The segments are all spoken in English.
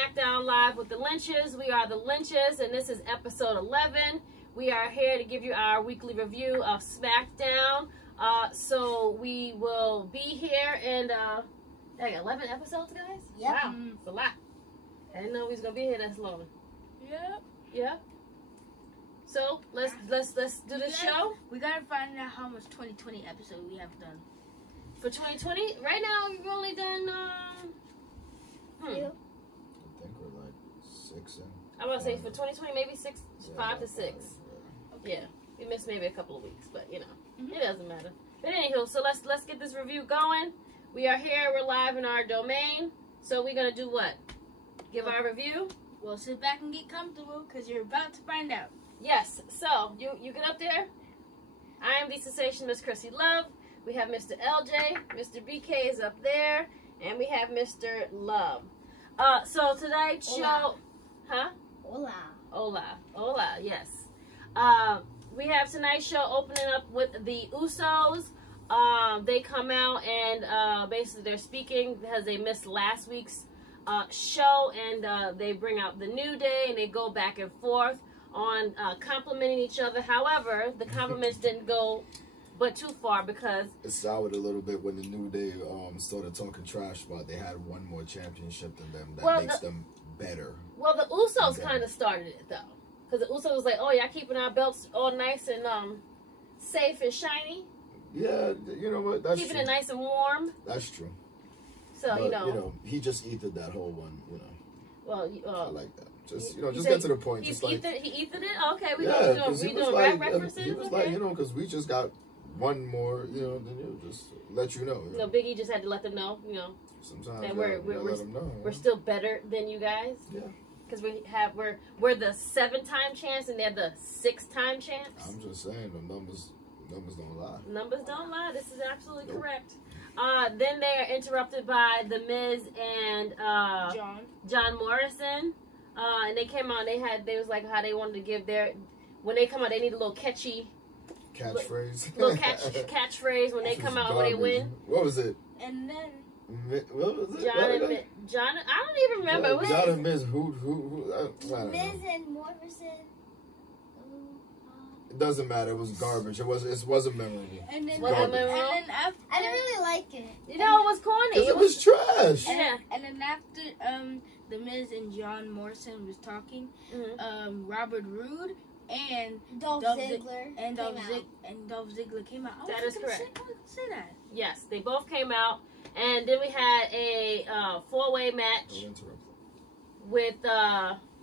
Smackdown Live with the Lynchs. We are the Lynchs, and this is episode 11. We are here to give you our weekly review of Smackdown. So we will be here in 11 episodes, guys? Yep. Wow, it's a lot. I didn't know we was gonna be here this long. Yep. Yeah. So let's do this show. We gotta find out how much 2020 episode we have done. For 2020, right now we've only done I think we're like 6 in. I want to say for 2020 maybe 5 to 6. Okay. Yeah, we missed maybe a couple of weeks, but you know, it doesn't matter. But anywho, so let's get this review going. We are here. We're live in our domain. So we're gonna do what? Give our review. Well, sit back and get comfortable because you're about to find out. Yes. So you get up there. I am the sensation, Miss Chrissy Love. We have Mr. LJ, Mr. BK is up there, and we have Mr. Love. So tonight's show, Hola, yes. We have tonight's show opening up with the Usos. They come out and basically they're speaking because they missed last week's show, and they bring out the New Day, and they go back and forth on complimenting each other. However, the compliments didn't go but too far because it soured a little bit when the New Day started talking trash about they had one more championship than them. That makes them better. Well, the Usos kind of started it though, because the Usos was like, "Oh, y'all keeping our belts all nice and safe and shiny." Yeah, you know what? That's keeping true. it nice and warm. That's true. So but, you know, he just ethered that whole one. You know, well, I like that. Just just get to the point. He just like ethered it. Okay, we yeah, doing rap references. He was okay. like, because we just got one more, then he'll just let you know. So Biggie just had to let them know, sometimes that we're still better than you guys. Yeah. Because we're the 7-time champs and they're the 6-time champs. I'm just saying the numbers don't lie. Numbers don't lie. This is absolutely correct. Then they are interrupted by The Miz and John Morrison. And they came out and they was like how they wanted to give when they come out, they need a little catchy catchphrase. Little catchphrase when they come out when they win. What was it? And then what was it? John, I don't even remember. John and Miz, who? Miz and Morrison. It doesn't matter. It was garbage. It wasn't memorable. And then, I didn't really like it. You know, it was corny. It was trash. And then after The Miz and John Morrison was talking, Robert Roode and Dolph Ziggler came out. That is correct. Say that. Yes, they both came out, and then we had a 4-way match with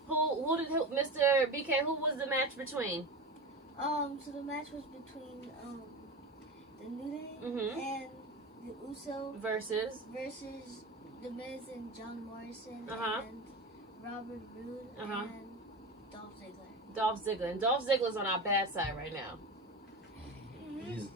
Mr. BK. Who was the match between? So the match was between the New Day and the Uso versus The Miz and John Morrison and Robert Roode and Dolph Ziggler. And Dolph Ziggler's on our bad side right now.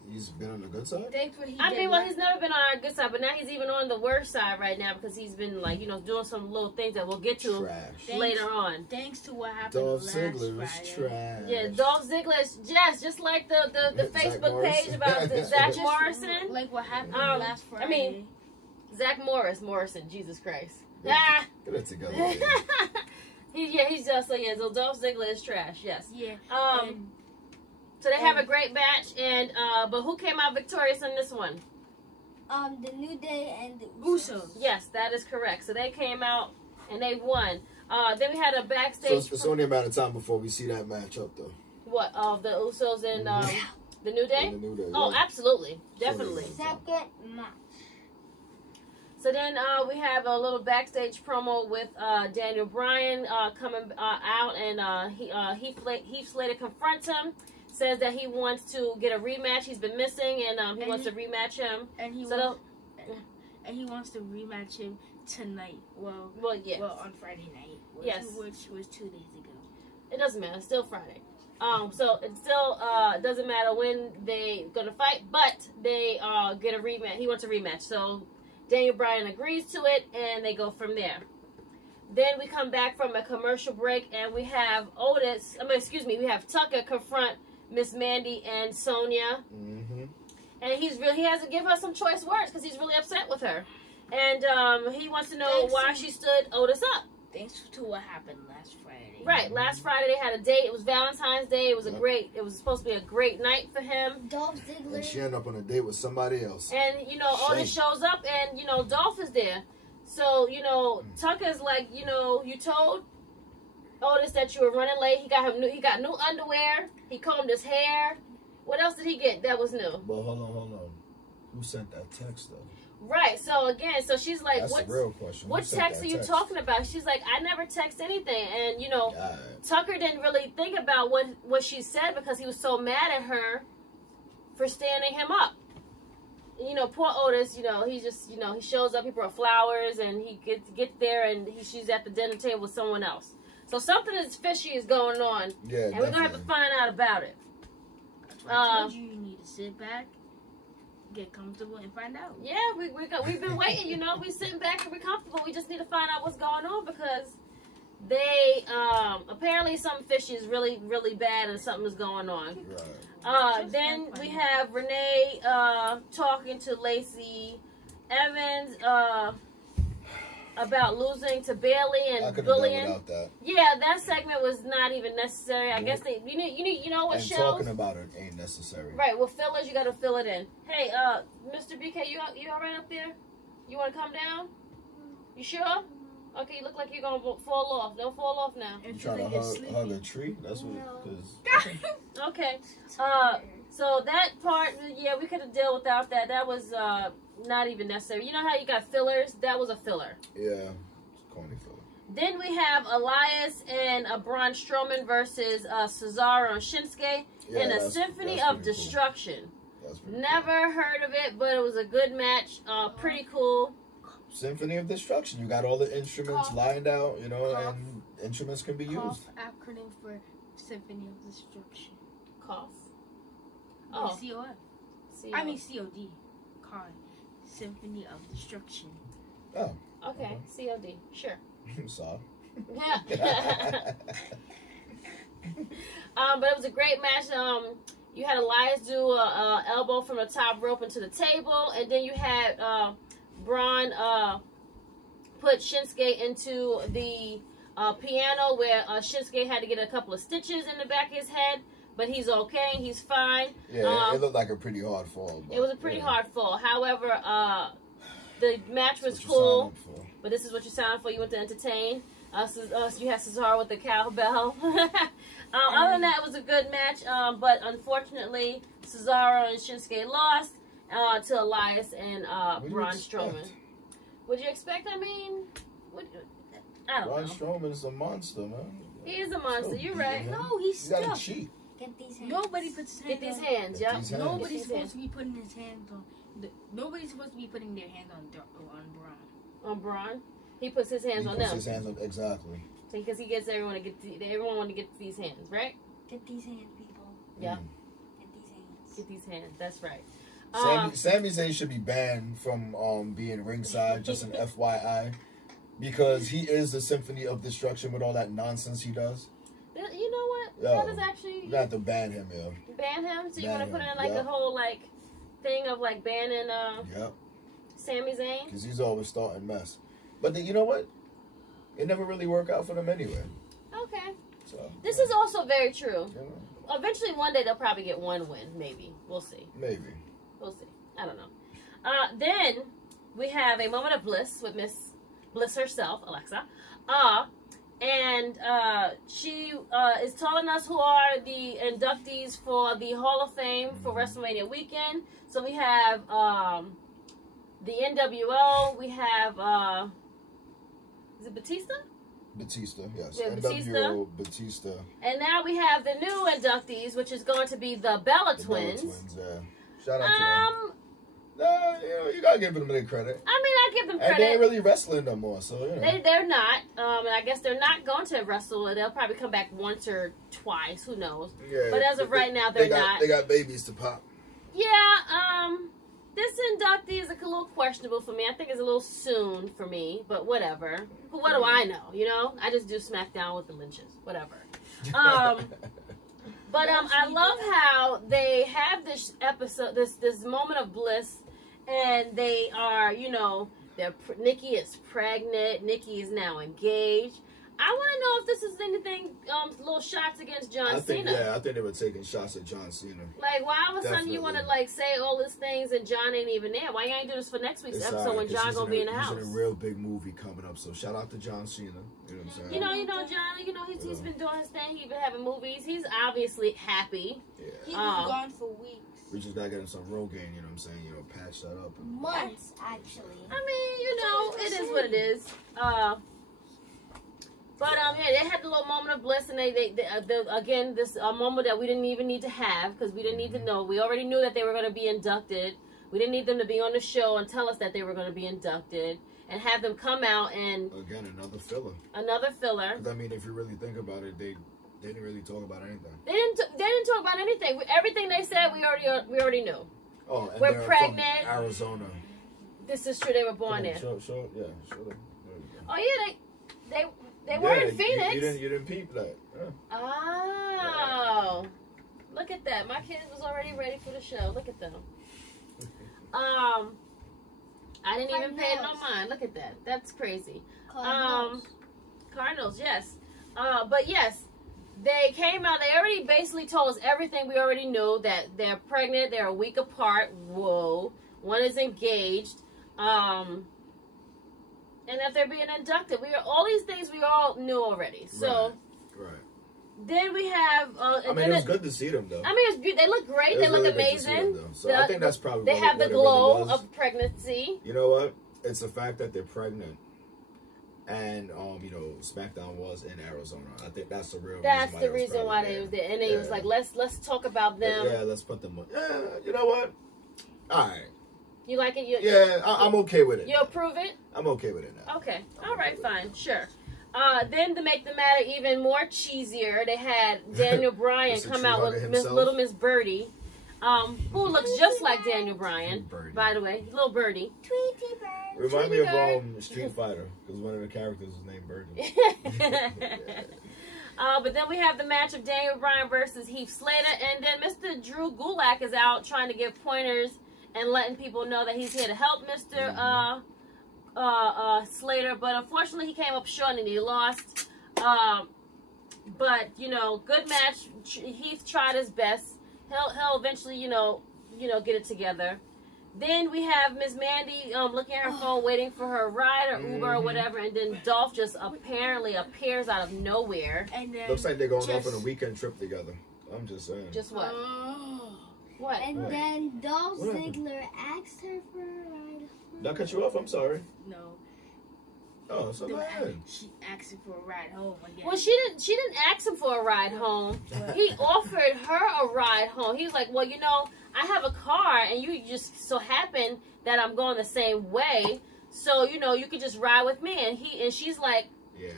He's been on the good side? He's never been on our good side, but now he's even on the worst side right now because he's been doing some little things that we'll get to later on. Thanks to what happened Dolph last Ziggler Friday. is trash. Yeah, Dolph Ziggler is just like the Facebook page about Zach Morrison. Like what happened last Friday. I mean, Zach Morrison, Jesus Christ. Get it together. So Dolph Ziggler is trash, yes. Yeah. So they have a great match, and but who came out victorious in this one? The New Day and the Usos. Yes, that is correct. So they came out and they won. Then we had a backstage. So it's only a matter of time before we see that match up, though. What, of the Usos and the New Day? The New Day. Oh, absolutely, definitely. Second match. So then we have a little backstage promo with Daniel Bryan coming out, and Heath Slater confronts him, says that he wants to get a rematch. He's been missing, and he wants to rematch him. And he wants to rematch him tonight. Well, on Friday night. Which was 2 days ago. It doesn't matter. It's still Friday. So it still doesn't matter when they gonna fight, but they get a rematch. He wants a rematch. So Daniel Bryan agrees to it, and they go from there. Then we come back from a commercial break, and we have we have Tucker confront Miss Mandy and Sonya. And he has to give her some choice words because he's really upset with her. And he wants to know why she stood Otis up. thanks to what happened last Friday. Right, last Friday they had a date. It was Valentine's Day. It was it was supposed to be a great night for him. Dolph Ziggler. And she ended up on a date with somebody else. And, you know, Otis shows up and, you know, Dolph is there. So, you know, Tucker's like, you know, you told Otis that you were running late. He got new underwear. He combed his hair. What else did he get that was new? Well, hold on. Who sent that text, though? Right. So, again, so she's like, that's the real question. What text are you talking about? She's like, I never text anything. And, you know, Tucker didn't really think about what she said because he was so mad at her for standing him up. You know, poor Otis, you know, he just, you know, he shows up, he brought flowers, and he gets there, and she's at the dinner table with someone else. So something is fishy is going on, yeah, and we're going to have to find out about it. I told you need to sit back, get comfortable, and find out. Yeah, we've been waiting, you know, we're sitting back and we're comfortable. We just need to find out what's going on because they, apparently something fishy is really, really bad and something is going on. Right. Then we have Renee talking to Lacey Evans about losing to Bailey and bullying. Without that. Yeah, that segment was not even necessary. I guess they you know what shows. Talking about it ain't necessary. Right. Well, fillers you got to fill it in. Hey, Mr. BK, you all right up there? You want to come down? You sure? Okay, you look like you're gonna fall off. Don't fall off now. You trying to hug a tree? That's what. No. Okay. So that part, yeah, we could have dealt without that. That was not even necessary. You know how you got fillers? That was a filler. Yeah, it's corny filler. Then we have Elias and Braun Strowman versus Cesaro and Shinsuke in a Symphony of Destruction. Cool. Never heard of it, but it was a good match. Pretty cool. Symphony of Destruction. You got all the instruments lined out, you know, and instruments can be used. Acronym for Symphony of Destruction. Cough. Oh. COF. I mean COD. COD. Symphony of Destruction. Oh. Okay. COD. Sure. Sorry. Yeah. But it was a great match. You had Elias do a elbow from the top rope into the table, and then you had Braun put Shinsuke into the piano where Shinsuke had to get a couple of stitches in the back of his head, but he's okay. He's fine. Yeah, it looked like a pretty hard fall. It was a pretty hard fall. However, the match was cool, but this is what you signed for. You went to entertain. You had Cesaro with the cowbell. Other than that, it was a good match, but unfortunately, Cesaro and Shinsuke lost to Elias and Braun Strowman. What do you expect? I mean, I don't know. Braun Strowman's a monster, man. He is a monster. You're right. No, he's stuck. You gotta cheat. Get these hands. Nobody puts his hands. Get these hands. Yep. Nobody's supposed to be putting his hands on. Nobody's supposed to be putting their hands on Braun. On Braun, he puts his hands on them. He puts his hands on exactly. Because he gets everyone to get. Everyone want to get these hands, right? Get these hands, people. Yeah. Get these hands. Get these hands. That's right. Sami Zayn should be banned from being ringside, just an FYI, because he is the Symphony of Destruction with all that nonsense he does. You know what? Yo, that is actually. You have to ban him, yo. Ban him? So you want to put in like a whole like thing of like banning Sami Zayn? Because he's always starting mess. But you know what? It never really worked out for them anyway. Okay. So this is also very true. Yeah. Eventually, one day they'll probably get one win. Maybe. We'll see. Maybe. We'll see. I don't know. Then we have a moment of bliss with Miss Bliss herself, Alexa. And she is telling us who are the inductees for the Hall of Fame for WrestleMania weekend. So we have the NWO. We have, is it Batista? Batista, yes. Yeah, NWO, Batista. And now we have the new inductees, which is going to be the Bella Twins. Bella Twins, yeah. Shout out to them. No, you gotta give them their credit. I mean, I give them credit. And they ain't really wrestling no more, so you know. They're not. And I guess they're not going to wrestle. They'll probably come back once or twice. Who knows? Yeah, but as of right now, they're not. They got babies to pop. Yeah. This inductee is a little questionable for me. I think it's a little soon for me, but whatever. What do I know? You know, I just do SmackDown with the Lynchs. Whatever. But I love how they have this episode, this moment of bliss, and they are, you know, Nikki is pregnant. Nikki is now engaged. I want to know if this is anything, little shots against John Cena. Yeah, I think they were taking shots at John Cena. Like, why all of a sudden you want to, like, say all these things and John ain't even there? Why you ain't do this for next week's episode when John gonna be in the house? He's in a real big movie coming up, so shout out to John Cena. You know what I'm saying? You know, John, he's been doing his thing. He's been having movies. He's obviously happy. Yeah. He's been gone for weeks. We just gotta get him some Rogaine, you know what I'm saying? You know, patch that up. Months, actually. I mean, it is what it is. But yeah, they had the little moment of bliss, and again, this moment that we didn't even need to have because we didn't need to know. We already knew that they were going to be inducted. We didn't need them to be on the show and tell us that they were going to be inducted, and have them come out and again another filler. Another filler. Because I mean, if you really think about it, they didn't really talk about anything. They didn't talk about anything. Everything they said, we already knew. Oh, and we're pregnant. From Arizona. This is true. They were born there. Show Oh yeah, they were in Phoenix. You didn't peep that. Yeah. Oh, look at that! My kids was already ready for the show. Look at them. I didn't even pay no mind. Look at that. That's crazy. Cardinals, yes. But yes, they came out. They already basically told us everything we already knew. That they're pregnant. They're a week apart. Whoa. One is engaged. And that they're being inducted. All these things we all knew already. So, right. Then we have. I mean, it was good to see them though. I mean, it's they look great. They look really amazing. So I think that's probably. They have the glow of pregnancy. You know what? It's the fact that they're pregnant, and you know, SmackDown was in Arizona. I think that's the real. That's the reason why they was there, and they was like, let's talk about them. Yeah, let's put them. You know what? All right. You like it? I'm okay with it. You approve it? I'm okay with it now. Okay. All right, fine. Sure. Then to make the matter even more cheesier, they had Daniel Bryan come out with Little Miss Birdie, who looks just like Daniel Bryan, by the way. Little Birdie. Tweety Bird. Remind me of Street Fighter, because one of the characters is named Birdie. But then we have the match of Daniel Bryan versus Heath Slater, and then Mr. Drew Gulak is out trying to give pointers and letting people know that he's here to help Mr. Slater, but unfortunately he came up short and he lost. But you know, good match. Heath tried his best. He'll eventually, you know, get it together. Then we have Miss Mandy looking at her phone, waiting for her ride or Uber or whatever, and then Dolph just apparently appears out of nowhere. And then looks like they're going off on a weekend trip together. I'm just saying. Just what? What? And then Dolph Ziggler asked her for a ride. Did I cut you off? I'm sorry. No. Oh, so go ahead. She asked him for a ride home again. Well, she didn't ask him for a ride home. He offered her a ride home. He was like, well, you know, I have a car, and you just so happen that I'm going the same way, so you know, you could just ride with me. And she's like,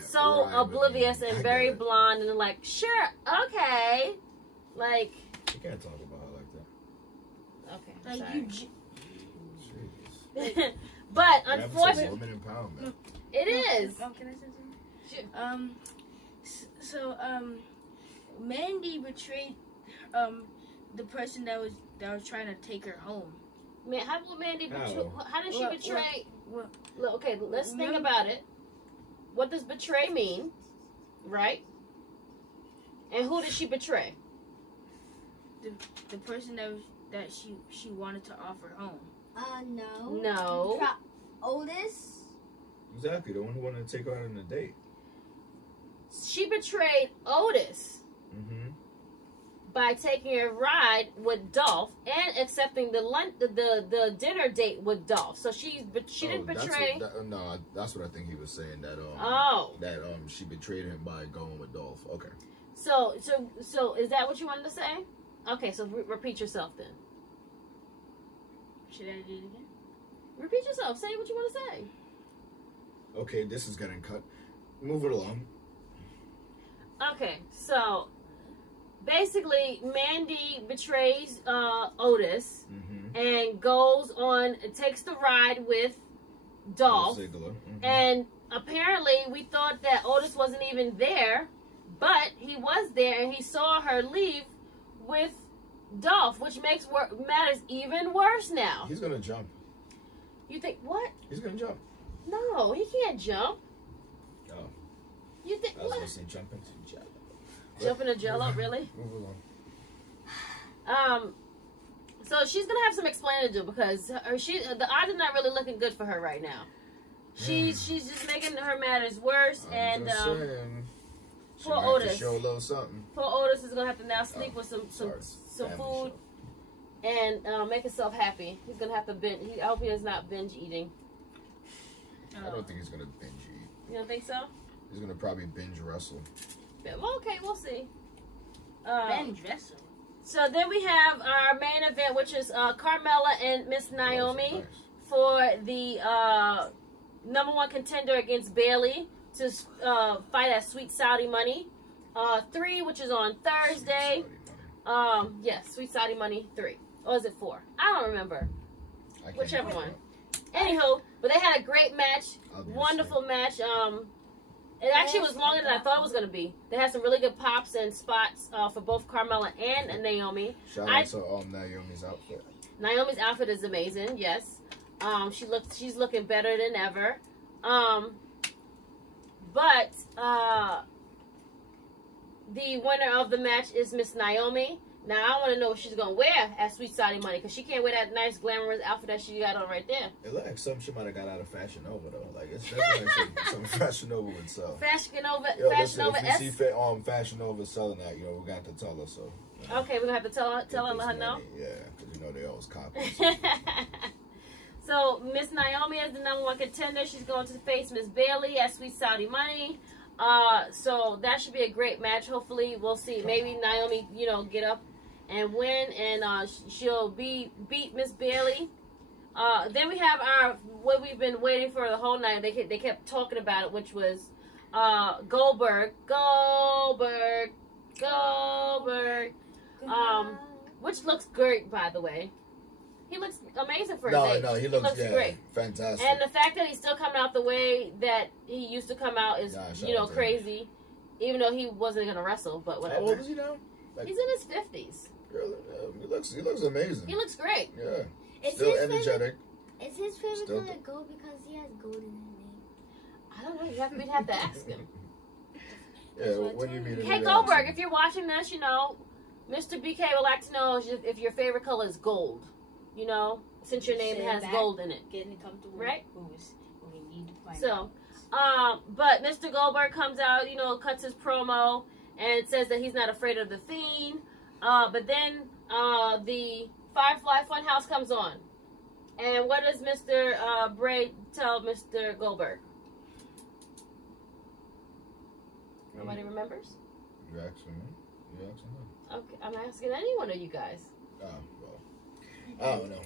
so oblivious and very blonde, and like, sure, okay, like. You can't talk about her like that. Okay, like sorry. But unfortunately, women empowerment. It is. Can I say something? So Mandy betrayed the person that was trying to take her home. Man, how will Mandy betray? How did she betray? Okay, let's think about it. What does betray mean? Right? And who did she betray? The person that she wanted to offer home. No. No. Otis? Exactly, the one who wanted to take her out on a date. She betrayed Otis by taking a ride with Dolph and accepting the dinner date with Dolph. So she didn't betray. No, that's what I think he was saying. That she betrayed him by going with Dolph. Okay. So is that what you wanted to say? Okay, so repeat yourself then. Should I do it again? Repeat yourself. Say what you want to say. Okay, this is getting cut. Move it along. Okay, so basically Mandy betrays Otis and takes the ride with Dolph. And apparently we thought that Otis wasn't even there, but he was there, and he saw her leave with Dolph, which makes matters even worse now. He's gonna jump. You think what? He's gonna jump. No, he can't jump. Oh. You think? say jump into Jello. Jump into Jello, really? Move along. So she's gonna have some explaining to do because the odds are not really looking good for her right now. She's just making her matters worse, and poor Otis. Show a little something. Poor Otis is gonna have to now sleep with some food and make himself happy. He's gonna have to binge. I hope he is not binge eating. I don't think he's gonna binge eat. You don't think so? He's gonna probably binge wrestle. Well, okay, we'll see. Binge wrestle. So then we have our main event, which is Carmella and Miss Naomi for the #1 contender against Bayley to fight at Sweet Saudi Money 3, which is on Thursday. Yes, Sweet Saudi Money 3. Or is it 4? I don't remember. Whichever one. Anywho, but they had a great match. Wonderful match. It actually was longer than I thought it was going to be. They had some really good pops and spots for both Carmella and Naomi. Shout out to Naomi's outfit. Naomi's outfit is amazing, yes. She's looking better than ever. But the winner of the match is Miss Naomi. Now, I want to know what she's going to wear at Sweet Saudi Money, because she can't wear that nice, glamorous outfit that she got on right there. It looks like something she might have got out of Fashion Nova, though. Like, it's definitely some Fashion Nova would sell. Fashion Nova, Yo, Fashion Nova if we see Fashion Nova selling that, you know, we got to tell her, so. You know, okay, we're going to have to tell her, let her know. Yeah, because, you know, they always copy. So, Miss Naomi is the #1 contender. She's going to face Miss Bayley at Sweet Saudi Money. So, that should be a great match. Hopefully, we'll see. Maybe Naomi, you know, get up and win, and she'll beat Miss Bayley. Then we have what we've been waiting for the whole night. They kept talking about it, which was Goldberg, which looks great, by the way. He looks amazing for his age. No, he looks great, fantastic. And the fact that he's still coming out the way that he used to come out is, crazy. Even though he wasn't gonna wrestle, but whatever. How old is he now? Like, he's in his 50s. Really? He looks amazing. He looks great. Yeah. Still energetic. Is his favorite color gold because he has gold in his name? I don't know. We'd have to ask him. Yeah, when you meet him. Hey, Goldberg, if you're watching this, you know, Mr. BK would like to know if your favorite color is gold. You know, since your name has gold in it. Getting comfortable. Right? When we need to find so, but Mr. Goldberg comes out, you know, cuts his promo and says that he's not afraid of the Fiend. But then the Firefly Funhouse comes on. And what does Mr. Bray tell Mr. Goldberg? Nobody remembers? You asking me? You asking me? Okay, I'm asking any one of you guys. Oh, well. I don't know.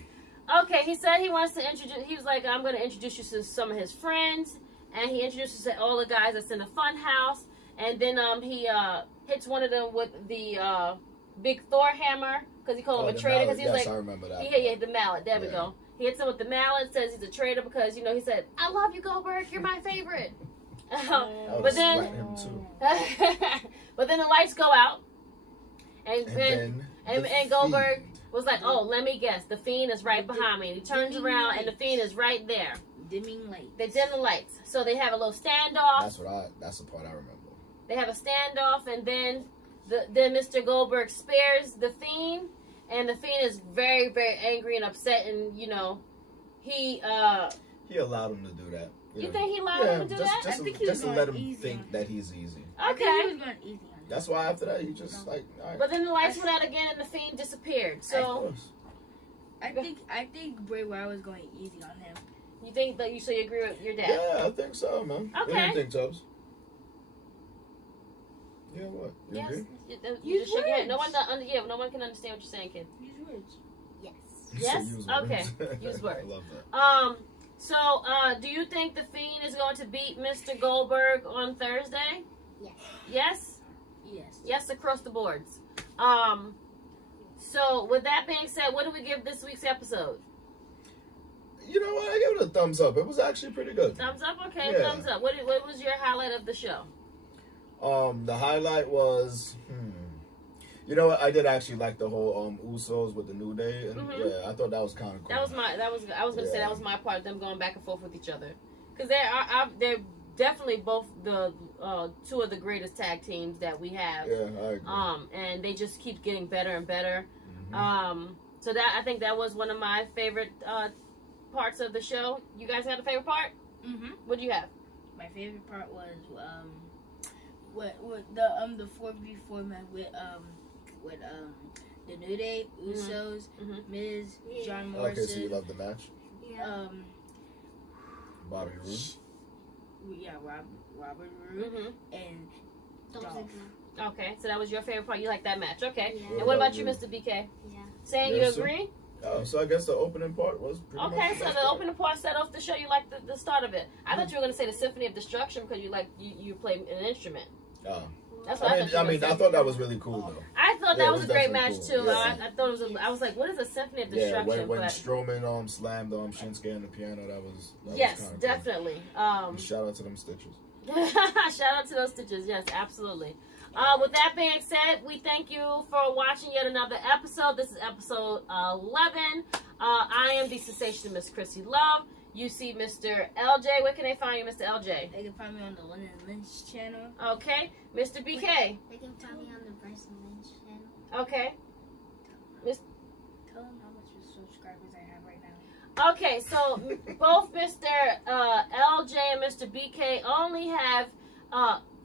Okay, he said he wants to introduce, he was like, I'm going to introduce you to some of his friends. And he introduces all the guys that's in the Funhouse. And then he hits one of them with the big Thor hammer, because he called him a traitor. Because he was like, I remember that. Yeah, the mallet. There we go. He hits him with the mallet, says he's a traitor because, you know, he said, I love you, Goldberg. You're my favorite. But then, him too. but then the lights go out. And Goldberg was like, oh, let me guess. The Fiend is right behind me. And he turns around, and the Fiend is right there. Dimming lights. They dim the lights. So they have a little standoff. That's the part I remember. They have a standoff, and then Mr. Goldberg spares the Fiend, and the Fiend is very, very angry and upset, and, you know, he allowed him to do that. You think he allowed him to do that? I think he was just to let him think that he's easy. Okay. I think he was going easy on him. That's why after that, he just, like, all right. But then the lights went out again, and the Fiend disappeared, so... I think Bray Wyatt was going easy on him. You think that so you agree with your dad? Yeah, I think so, man. Okay. What do you think, Tubbs? Yeah, what? You yes. agree? You just shake your head. No one can understand what you're saying, kid. Use words. Yes. Yes? Use Okay. words. Use words. I love that. So, do you think the Fiend is going to beat Mr. Goldberg on Thursday? Yes. Yes? Yes. Yes, across the boards. So, with that being said, what do we give this week's episode? You know what? I give it a thumbs up. It was actually pretty good. Thumbs up? Okay, Yeah. thumbs up. What was your highlight of the show? The highlight was, you know what? I did actually like the whole Usos with the New Day, and yeah, I thought that was kind of cool. I was gonna say that was my part of them going back and forth with each other, because they're definitely both the two of the greatest tag teams that we have. Yeah, I agree. And they just keep getting better and better. Mm-hmm. So I think that was one of my favorite parts of the show. You guys had a favorite part? Mm-hmm. What do you have? My favorite part was what the 4v4 match with the New Day, Usos, Miz, John Morrison. Okay, so you love the match? Yeah. Bobby Roode. Yeah, Robert Roode and Dolph. Okay, so that was your favorite part. You like that match? Okay. Yeah. And what about you, Mr. BK? Yeah. Saying Yes, you agree? So I guess the opening part was pretty much Okay, the so best the part. opening part set off the show. You like the start of it. I thought you were going to say the Symphony of Destruction because you play an instrument. Oh. That's what I thought that was really cool though. I thought that was a great match definitely too. cool. Yeah. I thought it was. I was like, what is a Symphony of Yeah, Destruction? when Strowman slammed Shinsuke on the piano, that was yes, was definitely. Cool. Shout out to them stitches. Shout out to those stitches. Yes, absolutely. With that being said, we thank you for watching yet another episode. This is episode 11. I am the sensational Miss Chrissy Love. You see Mr. LJ. Where can they find you, Mr. LJ? They can find me on the Lynchs channel. Okay. Mr. BK. They can find me on the Bryson Lynch channel. Okay. Tell them how much subscribers I have right now. Okay, so both Mr. LJ and Mr. BK only have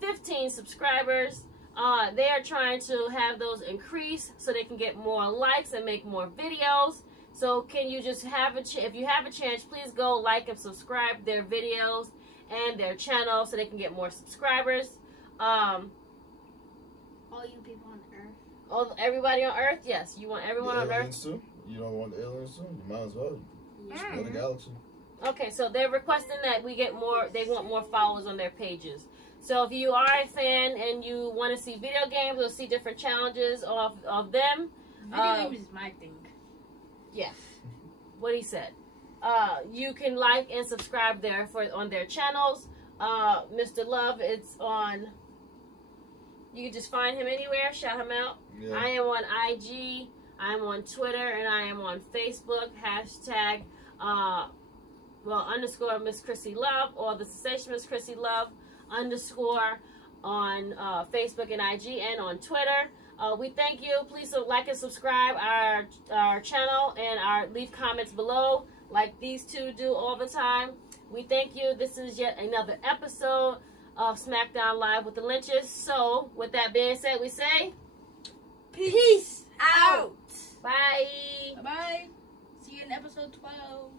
15 subscribers. They are trying to have those increase so they can get more likes and make more videos. So can you just have if you have a chance, please go like and subscribe their videos and their channel so they can get more subscribers. All you people on Earth. Everybody on Earth? Yes. You want everyone on Earth? Too? You don't want the aliens too? You might as well. Explore the galaxy. Okay, so they're requesting that we get more, they want more followers on their pages. So if you are a fan and you want to see video games or see different challenges of them. Video games is my thing. Yeah, what he said. You can like and subscribe on their channels. Mr. Love, it's on. You can just find him anywhere. Shout him out. Yeah. I am on IG. I'm on Twitter, and I am on Facebook. Hashtag _ Miss Chrissy Love or the Sensation Miss Chrissy Love _ on Facebook and IG and on Twitter. We thank you. Please like and subscribe our channel and leave comments below like these two do all the time. We thank you. This is yet another episode of SmackDown Live with the Lynchs. So with that being said, we say peace out. Bye. Bye. See you in episode 12.